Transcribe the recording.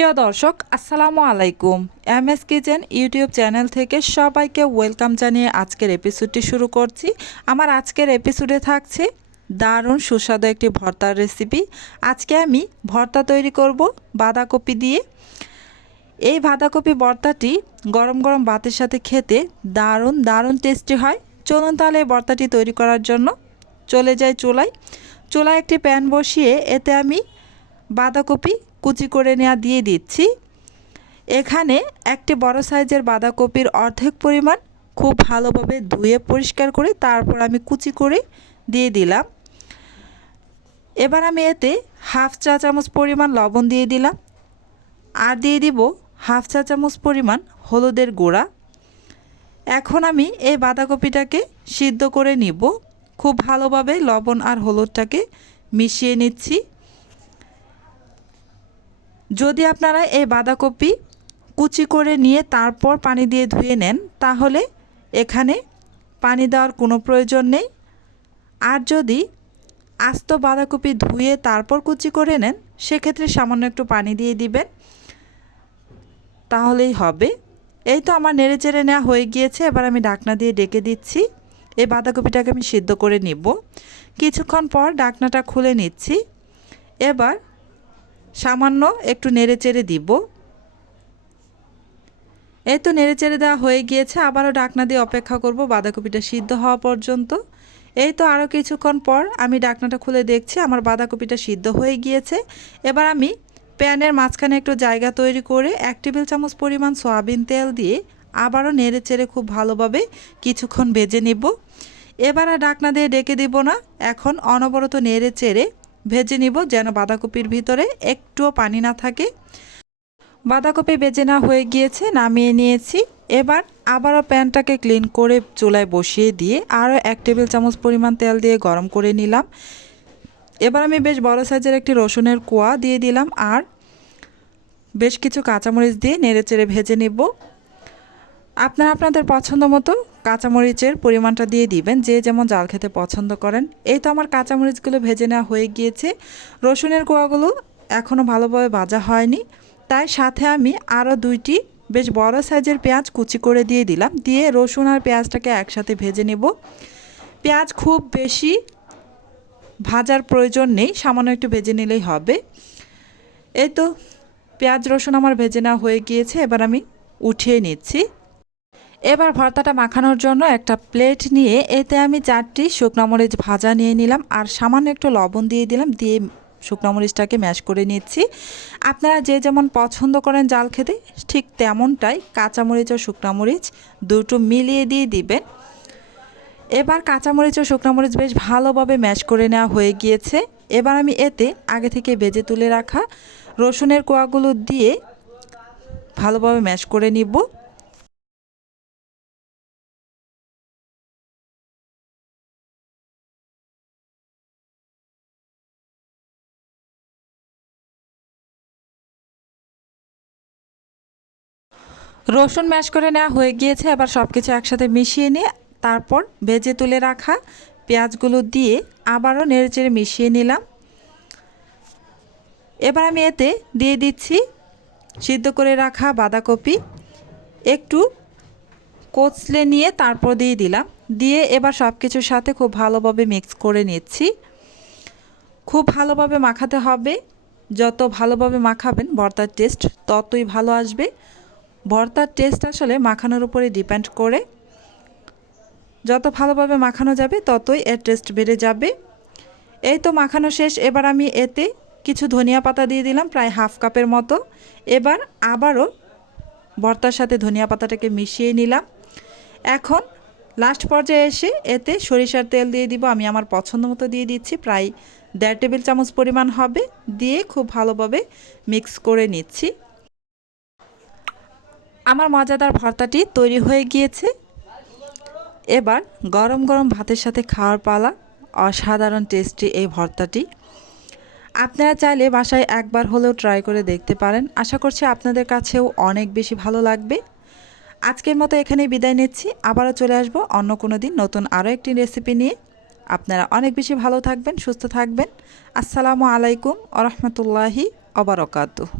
প্রিয় দর্শক আসসালামু আলাইকুম। এমএস কিচেন ইউটিউব চ্যানেল থেকে সবাইকে ওয়েলকাম জানিয়ে আজকের এপিসোডটি শুরু করছি। আমার আজকের এপিসোডে থাকছে দারুণ সুস্বাদু একটি ভর্তার রেসিপি। আজকে আমি ভর্তা তৈরি করব বাঁধাকপি দিয়ে। এই বাঁধাকপি ভর্তাটি গরম গরম ভাতের সাথে খেতে দারুণ দারুণ টেস্টি হয়। চলুন তাহলে এই ভর্তাটি তৈরি করার জন্য চলে যাই চুলায় একটি প্যান বসিয়ে এতে আমি বাঁধাকপি কুচি করে নেওয়া দিয়ে দিচ্ছি। এখানে একটি বড় সাইজের বাঁধাকপির অর্ধেক পরিমাণ খুব ভালোভাবে ধুয়ে পরিষ্কার করে তারপর আমি কুচি করে দিয়ে দিলাম। এবার আমি এতে হাফ চা চামচ পরিমাণ লবণ দিয়ে দিলাম আর দিয়ে দিব হাফ চা চামচ পরিমাণ হলুদের গুঁড়া। এখন আমি এই বাঁধাকপিটাকে সিদ্ধ করে নিব। খুব ভালোভাবে লবণ আর হলুদটাকে মিশিয়ে নিচ্ছি। যদি আপনারা এই বাঁধাকপি কুচি করে নিয়ে তারপর পানি দিয়ে ধুয়ে নেন তাহলে এখানে পানি দেওয়ার কোনো প্রয়োজন নেই। আর যদি আস্ত বাঁধাকপি ধুয়ে তারপর কুচি করে নেন সেক্ষেত্রে সামান্য একটু পানি দিয়ে দিবেন, তাহলেই হবে। এই তো আমার নেড়েচেড়ে নেওয়া হয়ে গিয়েছে। এবার আমি ঢাকনা দিয়ে ডেকে দিচ্ছি। এই বাঁধাকপিটাকে আমি সিদ্ধ করে নিব। কিছুক্ষণ পর ঢাকনাটা খুলে নিচ্ছি। এবার সামান্য একটু নেড়েচেড়ে দিব। এই তো নেড়েচেড়ে দেওয়া হয়ে গিয়েছে। আবারও ঢাকনা দিয়ে অপেক্ষা করব বাঁধাকপিটা সিদ্ধ হওয়া পর্যন্ত। এই তো আরও কিছুক্ষণ পর আমি ঢাকনাটা খুলে দেখছি আমার বাঁধাকপিটা সিদ্ধ হয়ে গিয়েছে। এবার আমি প্যানের মাঝখানে একটু জায়গা তৈরি করে 1 টেবিল চামচ পরিমাণ সয়াবিন তেল দিয়ে আবারও নেড়েচেড়ে খুব ভালোভাবে কিছুক্ষণ ভেজে নেব। এবার আর ঢাকনা দিয়ে ডেকে দিব না, এখন অনবরত নেড়েচেড়ে ভেজে নিব যেন বাঁধাকপির ভিতরে একটুও পানি না থাকে। বাঁধাকপি ভেজে না হয়ে গিয়েছে, নামিয়ে নিয়েছি। এবার আবারও প্যানটাকে ক্লিন করে চুলায় বসিয়ে দিয়ে আরও 1 টেবিল চামচ পরিমাণ তেল দিয়ে গরম করে নিলাম। এবার আমি বেশ বড় সাইজের একটি রসুনের কোয়া দিয়ে দিলাম আর বেশ কিছু কাঁচামরিচ দিয়ে নেড়েচেড়ে ভেজে নেব। আপনারা আপনাদের পছন্দ মতো কাঁচামরিচের পরিমাণটা দিয়ে দিবেন, যে যেমন জাল খেতে পছন্দ করেন। এই তো আমার কাঁচামরিচগুলো ভেজে নেওয়া হয়ে গিয়েছে। রসুনের কোয়াগুলো এখনও ভালোভাবে ভাজা হয়নি, তাই সাথে আমি আরও 2টি বেশ বড় সাইজের পেঁয়াজ কুচি করে দিয়ে দিলাম। দিয়ে রসুন আর পেঁয়াজটাকে একসাথে ভেজে নেব। পেঁয়াজ খুব বেশি ভাজার প্রয়োজন নেই, সামান্য একটু ভেজে নিলেই হবে। এই তো পেঁয়াজ রসুন আমার ভেজে নেওয়া হয়ে গিয়েছে। এবার আমি উঠিয়ে নিচ্ছি। এবার ভর্তাটা মাখানোর জন্য একটা প্লেট নিয়ে এতে আমি 4টি শুকনো মরিচ ভাজা নিয়ে নিলাম আর সামান্য একটু লবণ দিয়ে দিলাম। দিয়ে শুকনো মরিচটাকে ম্যাশ করে নিচ্ছি। আপনারা যে যেমন পছন্দ করেন জাল খেতে ঠিক তেমনটাই কাঁচামরিচ ও শুকনো মরিচ দুটো মিলিয়ে দিয়ে দিবেন। এবার কাঁচামরিচ ও শুকনো মরিচ বেশ ভালোভাবে ম্যাশ করে নেওয়া হয়ে গিয়েছে। এবার আমি এতে আগে থেকে ভেজে তুলে রাখা রসুনের কোয়াগুলো দিয়ে ভালোভাবে ম্যাশ করে নিব। রসুন ম্যাশ করে নেওয়া হয়ে গিয়েছে। এবার সব কিছু একসাথে মিশিয়ে নিয়ে তারপর ভেজে তুলে রাখা পেঁয়াজগুলো দিয়ে আবারও নেড়েচেড়ে মিশিয়ে নিলাম। এবার আমি এতে দিয়ে দিচ্ছি সিদ্ধ করে রাখা বাঁধাকপি, একটু কচলে নিয়ে তারপর দিয়ে দিলাম। দিয়ে এবার সব কিছুর সাথে খুব ভালোভাবে মিক্স করে নিচ্ছি। খুব ভালোভাবে মাখাতে হবে। যত ভালোভাবে মাখাবেন ভর্তার টেস্ট ততই ভালো আসবে। ভর্তার টেস্ট আসলে মাখানোর উপরে ডিপেন্ড করে। যত ভালোভাবে মাখানো যাবে ততই এর টেস্ট বেড়ে যাবে। এই তো মাখানো শেষ। এবার আমি এতে কিছু ধনিয়া পাতা দিয়ে দিলাম, প্রায় হাফ কাপের মতো। এবার আবারও ভর্তার সাথে ধনিয়া পাতাটাকে মিশিয়ে নিলাম। এখন লাস্ট পর্যায়ে এসে এতে সরিষার তেল দিয়ে দিব। আমি আমার পছন্দ মতো দিয়ে দিচ্ছি, প্রায় 1.5 টেবিল চামচ পরিমাণ হবে। দিয়ে খুব ভালোভাবে মিক্স করে নিচ্ছি। আমার মজাদার ভর্তাটি তৈরি হয়ে গিয়েছে। এবার গরম গরম ভাতের সাথে খাওয়ার পালা। অসাধারণ টেস্টি এই ভর্তাটি। আপনারা চাইলে বাসায় একবার হলেও ট্রাই করে দেখতে পারেন। আশা করছি আপনাদের কাছেও অনেক বেশি ভালো লাগবে। আজকের মতো এখানেই বিদায় নিচ্ছি। আবারও চলে আসব অন্য কোনো দিন নতুন আরও একটি রেসিপি নিয়ে। আপনারা অনেক বেশি ভালো থাকবেন, সুস্থ থাকবেন। আসসালামু আলাইকুম ওয়া রাহমাতুল্লাহি ওয়া বারাকাতুহু।